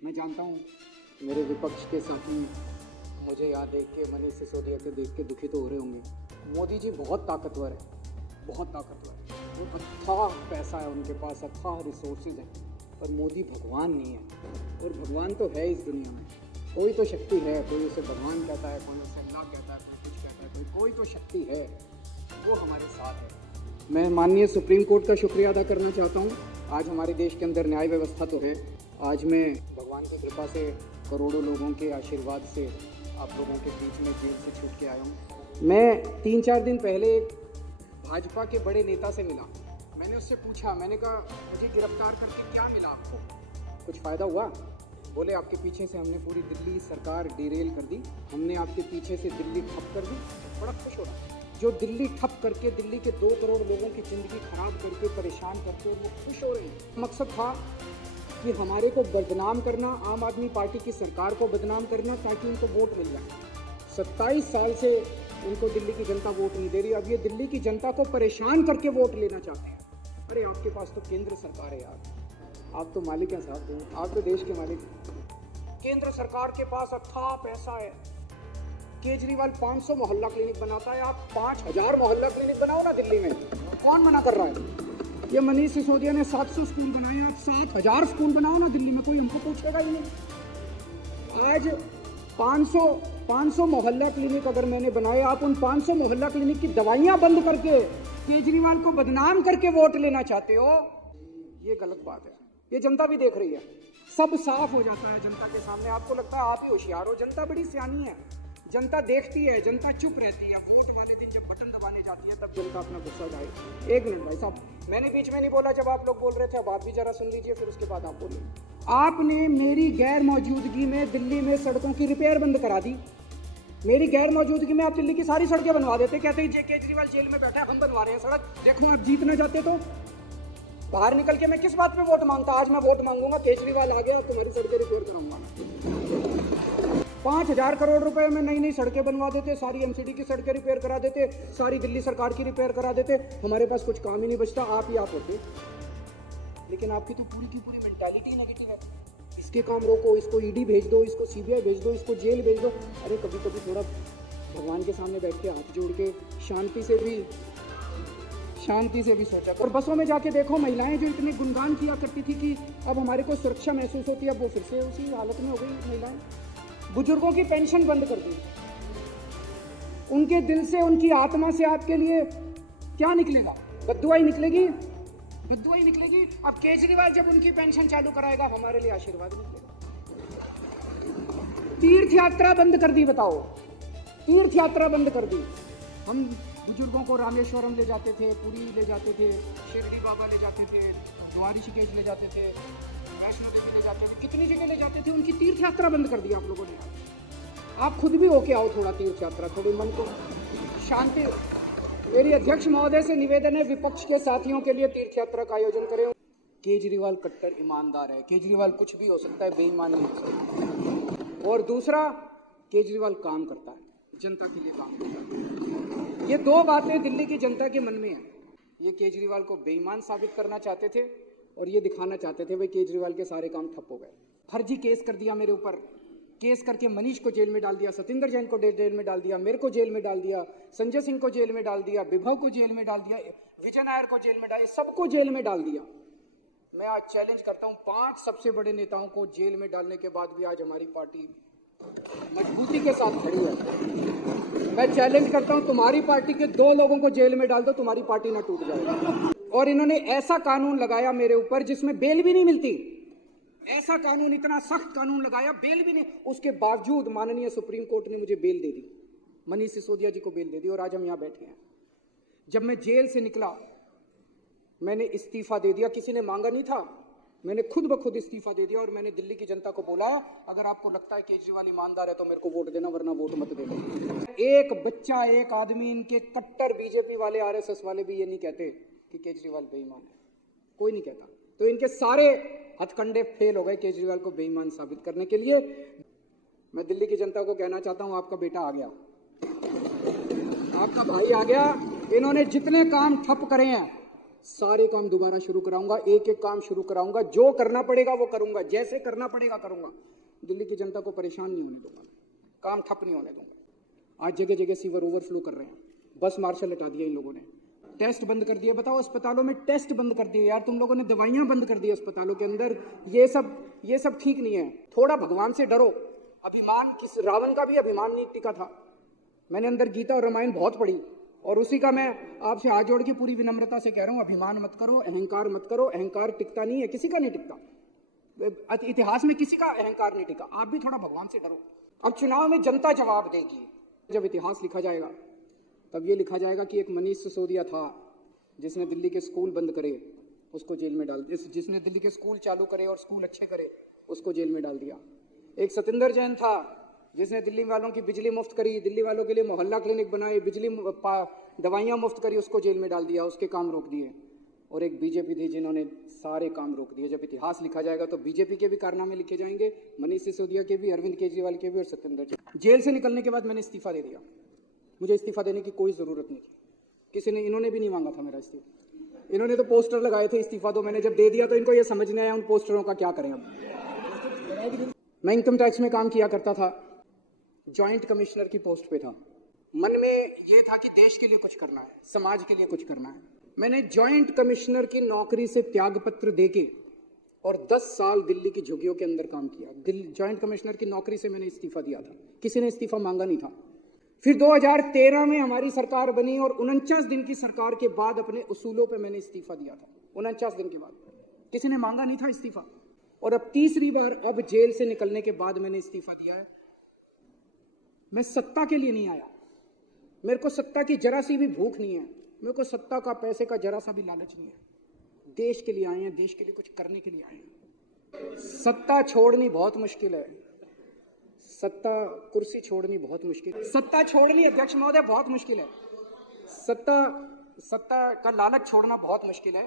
मैं जानता हूँ मेरे विपक्ष के साथी मुझे यहाँ देख के, मनीष सिसोदिया के देख के दुखी तो हो रहे होंगे। मोदी जी बहुत ताकतवर है, बहुत ताकतवर है। वो अथाह पैसा है उनके पास, अथाह रिसोर्सेज है। पर मोदी भगवान नहीं है। और भगवान तो है इस दुनिया में, कोई तो शक्ति है। कोई उसे भगवान कहता है, कोई उसे अल्लाह कहता है, कोई कुछ कहता है, कोई तो शक्ति है, वो हमारे साथ है। मैं माननीय सुप्रीम कोर्ट का शुक्रिया अदा करना चाहता हूँ। आज हमारे देश के अंदर न्याय व्यवस्था तो है। आज मैं भगवान की कृपा से, करोड़ों लोगों के आशीर्वाद से आप लोगों के बीच में जेल से छूट के आया हूँ। मैं 3-4 दिन पहले एक भाजपा के बड़े नेता से मिला। मैंने उससे पूछा, मैंने कहा मुझे गिरफ्तार करके क्या मिला आपको, कुछ फ़ायदा हुआ? बोले आपके पीछे से हमने पूरी दिल्ली सरकार डिरेल कर दी, हमने आपके पीछे से दिल्ली ठप कर दी। बड़ा खुश हो रहा। जो दिल्ली ठप करके दिल्ली के 2 करोड़ लोगों की ज़िंदगी खराब करके परेशान करके वो खुश हो रहे हैं। मकसद था कि हमारे को बदनाम करना, आम आदमी पार्टी की सरकार को बदनाम करना, ताकि उनको वोट मिल जाए। 27 साल से उनको दिल्ली की जनता वोट नहीं दे रही। अब ये दिल्ली की जनता को परेशान करके वोट लेना चाहते हैं। अरे आपके पास तो केंद्र सरकार है यार, आप तो मालिक हैं साहब, आप तो देश के मालिक हैं। केंद्र सरकार के पास अथाह पैसा है। केजरीवाल 500 मोहल्ला क्लिनिक बनाता है, आप 5000 मोहल्ला क्लिनिक बनाओ ना दिल्ली में, कौन मना कर रहा है? ये मनीष सिसोदिया ने 700 स्कूल बनाए, आप 7000 स्कूल बनाओ ना दिल्ली में, कोई हमको पूछेगा ही नहीं। आज 500 मोहल्ला क्लिनिक अगर मैंने बनाए, आप उन 500 मोहल्ला क्लिनिक की दवाइयां बंद करके केजरीवाल को बदनाम करके वोट लेना चाहते हो, ये गलत बात है। ये जनता भी देख रही है, सब साफ हो जाता है जनता के सामने। आपको लगता है आप ही होशियार हो, जनता बड़ी सियानी है। जनता देखती है, जनता चुप रहती है। वोट वाले दिन जब बटन दबाने जाती है तब जनता अपना गुस्सा उठाए। 1 मिनट भाई साहब, मैंने बीच में नहीं बोला जब आप लोग बोल रहे थे, अब आप भी जरा सुन लीजिए, फिर उसके बाद आप बोलिए। आपने मेरी गैर मौजूदगी में दिल्ली में सड़कों की रिपेयर बंद करा दी। मेरी गैर मौजूदगी में आप दिल्ली की सारी सड़कें बनवा देते, कहते हैं केजरीवाल जेल में बैठा है, हम बनवा रहे हैं सड़क। देखो आप जीत ना जाते तो बाहर निकल के मैं किस बात पे वोट मांगता? आज मैं वोट मांगूंगा, केजरीवाल आ गया और तुम्हारी सड़कें रिपेयर कराऊंगा। 5000 करोड़ रुपए में नई नई सड़कें बनवा देते, सारी एमसीडी की सड़कें रिपेयर करा देते, सारी दिल्ली सरकार की रिपेयर करा देते, हमारे पास कुछ काम ही नहीं बचता, आप ही आप होते। लेकिन आपकी तो पूरी की पूरी मेंटालिटी नेगेटिव है। इसके काम रोको, इसको ईडी भेज दो, इसको सीबीआई भेज दो, इसको जेल भेज दो। अरे कभी कभी थोड़ा भगवान के सामने बैठ के हाथ जोड़ के शांति से भी सोचा। और बसों में जाके देखो, महिलाएं जो इतने गुणगान किया करती थी कि अब हमारे को सुरक्षा महसूस होती है, अब वो फिर से उसी हालत में हो गई महिलाएं। बुजुर्गों की पेंशन बंद कर दी। उनके दिल से, उनकी आत्मा से आपके लिए क्या निकलेगा? बद्दुआ ही निकलेगी, बद्दुआ ही निकलेगी। अब केजरीवाल जब उनकी पेंशन चालू कराएगा, हमारे लिए आशीर्वाद निकलेगा। तीर्थ यात्रा बंद कर दी, बताओ, तीर्थ यात्रा बंद कर दी। हम बुजुर्गों को रामेश्वरम ले जाते थे, पुरी ले जाते थे, शिरडी बाबा ले जाते थे, द्वारिशीकेश ले जाते थे, वैष्णो देवी ले जाते थे, कितनी जगह ले जाते थे। उनकी तीर्थ यात्रा बंद कर दी आप लोगों ने। आप खुद भी होके आओ थोड़ा तीर्थ यात्रा, थोड़ी मन को शांति। मेरी अध्यक्ष महोदय से निवेदन है, विपक्ष के साथियों के लिए तीर्थ यात्रा का आयोजन करें। केजरीवाल कट्टर ईमानदार है, केजरीवाल कुछ भी हो सकता है, बेईमान नहीं हो सकता। और दूसरा, केजरीवाल काम करता है, जनता के लिए काम करता है। ये 2 बातें दिल्ली की जनता के मन में है। ये केजरीवाल को बेईमान साबित करना चाहते थे और ये दिखाना चाहते थे भाई केजरीवाल के सारे काम ठप हो गए। फर्जी केस कर दिया मेरे ऊपर, केस करके मनीष को जेल में डाल दिया, सतिंदर जैन को जेल में डाल दिया, मेरे को जेल में डाल दिया, संजय सिंह को जेल में डाल दिया, विभव को जेल में डाल दिया, विजय नायर को जेल में डाल दिया, सबको जेल में डाल दिया। मैं आज चैलेंज करता हूँ, 5 सबसे बड़े नेताओं को जेल में डालने के बाद भी आज हमारी पार्टी मजबूती के साथ खड़ी है। मैं चैलेंज करता हूं, तुम्हारी पार्टी के 2 लोगों को जेल में डाल दो, तुम्हारी पार्टी ना टूट जाए। और इन्होंने ऐसा कानून लगाया मेरे ऊपर जिसमें बेल भी नहीं मिलती। ऐसा कानून, इतना सख्त कानून लगाया, बेल भी नहीं। उसके बावजूद माननीय सुप्रीम कोर्ट ने मुझे बेल दे दी, मनीष सिसोदिया जी को बेल दे दी, और आज हम यहाँ बैठे हैं। जब मैं जेल से निकला, मैंने इस्तीफा दे दिया, किसी ने मांगा नहीं था, मैंने खुद ब खुद इस्तीफा दे दिया। और मैंने दिल्ली की जनता को बोला, अगर आपको लगता है केजरीवाल ईमानदार है तो मेरे को वोट देना, वरना वोट मत देना। एक बच्चा, एक आदमी, इनके कट्टर बीजेपी वाले, आरएसएस वाले भी ये नहीं कहते कि केजरीवाल बेईमान है, कोई नहीं कहता। तो इनके सारे हथकंडे फेल हो गए केजरीवाल को बेईमान साबित करने के लिए। मैं दिल्ली की जनता को कहना चाहता हूं, आपका बेटा आ गया, आपका भाई आ गया। इन्होंने जितने काम ठप करे हैं सारे काम दोबारा शुरू कराऊंगा, एक एक काम शुरू कराऊंगा, जो करना पड़ेगा वो करूंगा, जैसे करना पड़ेगा करूंगा। दिल्ली की जनता को परेशान नहीं होने दूंगा, काम ठप नहीं होने दूंगा। आज जगह जगह सीवर ओवरफ्लो कर रहे हैं, बस मार्शल हटा दिया इन लोगों ने, टेस्ट बंद कर दिए। बताओ, अस्पतालों में टेस्ट बंद कर दिए यार तुम लोगों ने, दवाइयां बंद कर दी अस्पतालों के अंदर। ये सब ठीक नहीं है। थोड़ा भगवान से डरो। अभिमान, किस रावण का भी अभिमान नहीं टिका था। मैंने अंदर गीता और रामायण बहुत पढ़ी, और उसी का मैं आपसे हाथ जोड़ के पूरी विनम्रता से कह रहा हूं, अभिमान मत करो, अहंकार मत करो। अहंकार टिकता नहीं है, किसी का नहीं टिकता। इतिहास में किसी का अहंकार नहीं टिका। आप भी थोड़ा भगवान से डरो। अब चुनाव में जनता जवाब देगी। जब इतिहास लिखा जाएगा तब ये लिखा जाएगा कि एक मनीष सिसोदिया था जिसने दिल्ली के स्कूल बंद करे, उसको जेल में डाल, जिसने दिल्ली के स्कूल चालू करे और स्कूल अच्छे करे, उसको जेल में डाल दिया। एक सतिंदर जैन था जिसने दिल्ली वालों की बिजली मुफ्त करी, दिल्ली वालों के लिए मोहल्ला क्लिनिक बनाए, दवाइयाँ मुफ्त करी, उसको जेल में डाल दिया, उसके काम रोक दिए। और एक बीजेपी थी जिन्होंने सारे काम रोक दिए। जब इतिहास लिखा जाएगा तो बीजेपी के भी कारनामे लिखे जाएंगे, मनीष सिसोदिया के भी, अरविंद केजरीवाल के भी और सतिंदर जैन। जेल से निकलने के बाद मैंने इस्तीफा दे दिया। मुझे इस्तीफा देने की कोई ज़रूरत नहीं थी, किसी ने, इन्होंने भी नहीं मांगा था मेरा इस्तीफा। इन्होंने तो पोस्टर लगाए थे इस्तीफा दो, मैंने जब दे दिया तो इनको ये समझ नहीं आया उन पोस्टरों का क्या करें अब। मैं इनकम टैक्स में काम किया करता था, जॉइंट कमिश्नर की पोस्ट पे था। मन में ये था कि देश के लिए कुछ करना है, समाज के लिए कुछ करना है। मैंने जॉइंट कमिश्नर की नौकरी से त्यागपत्र देके और 10 साल दिल्ली की झुग्गियों के अंदर काम किया। जॉइंट कमिश्नर की नौकरी से मैंने इस्तीफा दिया था, किसी ने इस्तीफा मांगा नहीं था। फिर 2013 में हमारी सरकार बनी और 49 दिन की सरकार के बाद अपने उसूलों पे मैंने इस्तीफा दिया था। 49 दिन के बाद किसी ने मांगा नहीं था इस्तीफा। और अब तीसरी बार, अब जेल से निकलने के बाद मैंने इस्तीफा दिया है। मैं सत्ता के लिए नहीं आया, मेरे को सत्ता की जरा सी भी भूख नहीं है, मेरे को सत्ता का, पैसे का जरा सा भी लालच नहीं है। देश के लिए आए हैं, देश के लिए कुछ करने के लिए आए हैं। सत्ता छोड़नी बहुत मुश्किल है, सत्ता कुर्सी छोड़नी बहुत मुश्किल है, सत्ता छोड़नी अध्यक्ष महोदय बहुत मुश्किल है, सत्ता का लालच छोड़ना बहुत मुश्किल है।